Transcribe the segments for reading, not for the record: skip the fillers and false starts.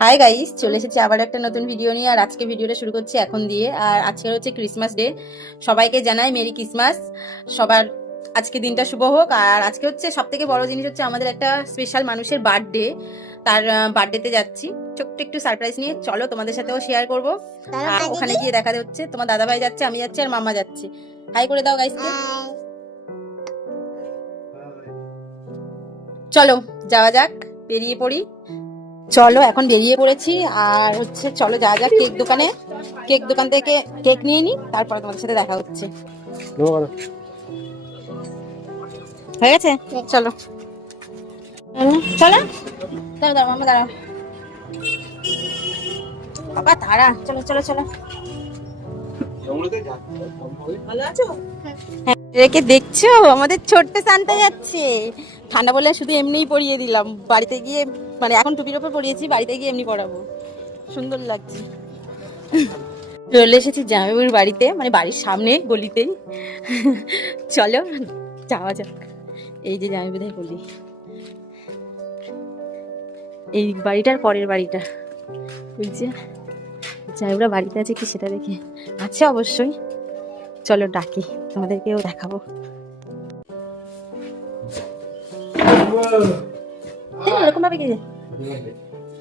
Hi guys, চলে এসেছি আবার একটা নতুন ভিডিও নিয়ে। আর আজকে ভিডিওটা শুরু করছি এখন দিয়ে। আর আজকে হচ্ছে ক্রিসমাস ডে। সবাইকে জানাই মেরি ক্রিসমাস। সবার আজকে দিনটা শুভ হোক। আর আজকে হচ্ছে সব থেকে বড় জিনিস হচ্ছে আমাদের একটা স্পেশাল মানুষের বার্থডে। তার বার্থডেতে যাচ্ছি ছোট্ট একটু সারপ্রাইজ নিয়ে। চলো তোমাদের সাথেও শেয়ার করবো। আর ওখানে গিয়ে দেখা হচ্ছে তোমার দাদাভাই যাচ্ছে, আমি যাচ্ছি, আর মামা যাচ্ছে। হাই করে দাও গাইসকে। চলো যাওয়া যাক, বেরিয়ে পড়ি। চলো এখন বেরিয়ে পড়েছি। আর হচ্ছে চলো যাওয়া যাক কেক দোকানে। কেক দোকান থেকে কেক নিয়ে নিই, তারপরে তোমাদের সাথে দেখা হচ্ছে। হয়ে গেছে, চলো চলো। দাঁড়াও দাঁড়াও মামা, দাঁড়াও বাবা, তারা। চলো চলো চলো। ভালো আছো? রেখে দেখছো আমাদের ছোট্ট সান্তা যাচ্ছে। ঠান্ডা বলে শুধু এমনিই পরিয়ে দিলাম, বাড়িতে গিয়ে মানে এখন টুপির ওপর পরিয়েছি, বাড়িতে গিয়ে এমনি পরাবো। সুন্দর লাগছে। চলে এসেছি জামাইবাবুর বাড়িতে, মানে বাড়ির সামনে গলিতেই। চলো যাওয়া যাক। এই যে জামাইবাবুদের গলি, এই বাড়িটার পরের বাড়িটা। ওই যে জামাইবাবুরা বাড়িতে আছে কি সেটা দেখে, আছে অবশ্যই। চলো ডাকি, তোমাদেরকেও দেখাবো। এরকম ভাবে কি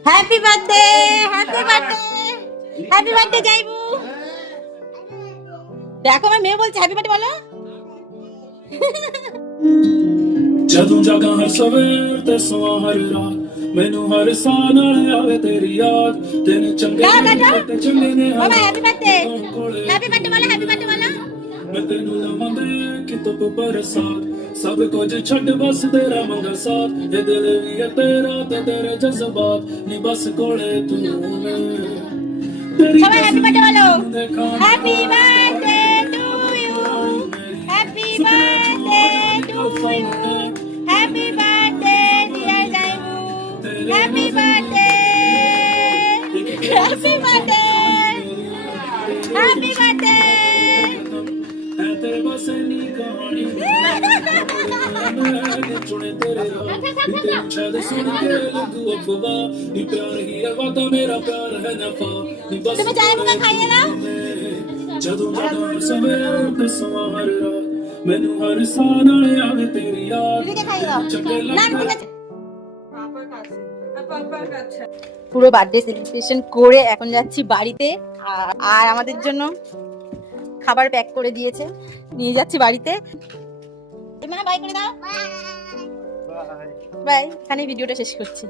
happy birthday, happy birthday, happy birthday Zaibu. দেখো আমার মেয়ে বলছে হ্যাপি বার্থডে বলো। ਜਦੋਂ ਜਾਗਾ ਹਰ ਸਵੇਰ ਤੇ ਸਵਾ ਹਰ ਰਾਤ ਮੈਨੂੰ ਹਰ ਸਾਹ ਨਾਲ ਆਵੇ ਤੇਰੀ ਯਾਦ ਦਿਨ ਚੰਗੇ ਤੇ ਚੰਗੇ ਨੇ বাবা হ্যাপি বার্থডে, হ্যাপি বার্থডে বলো, হ্যাপি ਬਾਰਥਡੇ বলো। ਮੈਂ ਤੈਨੂੰ ਲਵਾਂਦੇ ਕਿ ਧੁੱਪ ਬਰਸਾਤ ਸਭ ਕੁਝ ਛੱਡ ਬਸ ਤੇਰਾ ਮੰਗਾ ਸਾਥ ਇਹ ਦਿਲ ਵੀ ਹੈ ਤੇਰਾ ਤੇ ਤੇਰੇ ਜਜ਼ਬਾਤ ਨੀ ਬਸ ਕੋਲੇ ਤੂੰ সবাই হ্যাপি বার্থডে বলো। Happy birthday to you, happy birthday to you, happy birthday dear Zaibu, happy birthday, happy birthday, happy birthday. ਹੈ ਤੇਰੇ ਬਸ ਨੀ ਕਹਾਣੀ ਚੁਣੇ ਤੇਰੇ ਰਾਹ ਤੇਰੇ ਛਾਦ ਸੁਣ ਕੇ ਲੱਗੂ ਅਫਵਾ ਨੀ ਪਿਆਰ ਹੀ ਹੈ ਵਾਦਾ ਮੇਰਾ ਪਿਆਰ ਹੈ ਨਫਾ ਨੀ ਬਸ তুমি জাইবুকে খাইয়ে দাও। ਜਦੋਂ ਜਦੋਂ ਸਵੇਰ ਤੇ ਸਵਾ ਹਰ ਰਾਤ ਮੈਨੂੰ ਹਰ ਸਾਹ ਨਾਲ ਆਵੇ ਤੇਰੀ ਯਾਦ দিদিকে খাইয়ে দাও। ਚੰਗੇ না ঠিক ਲੱਗਦੇ আছে। পুরো বার্থডে সেলিব্রেশন করে এখন যাচ্ছি বাড়িতে। আর আমাদের জন্য খাবার প্যাক করে দিয়েছে, নিয়ে যাচ্ছি বাড়িতে। বাই করে দাও, বাই। এখানে ভিডিওটা শেষ করছি।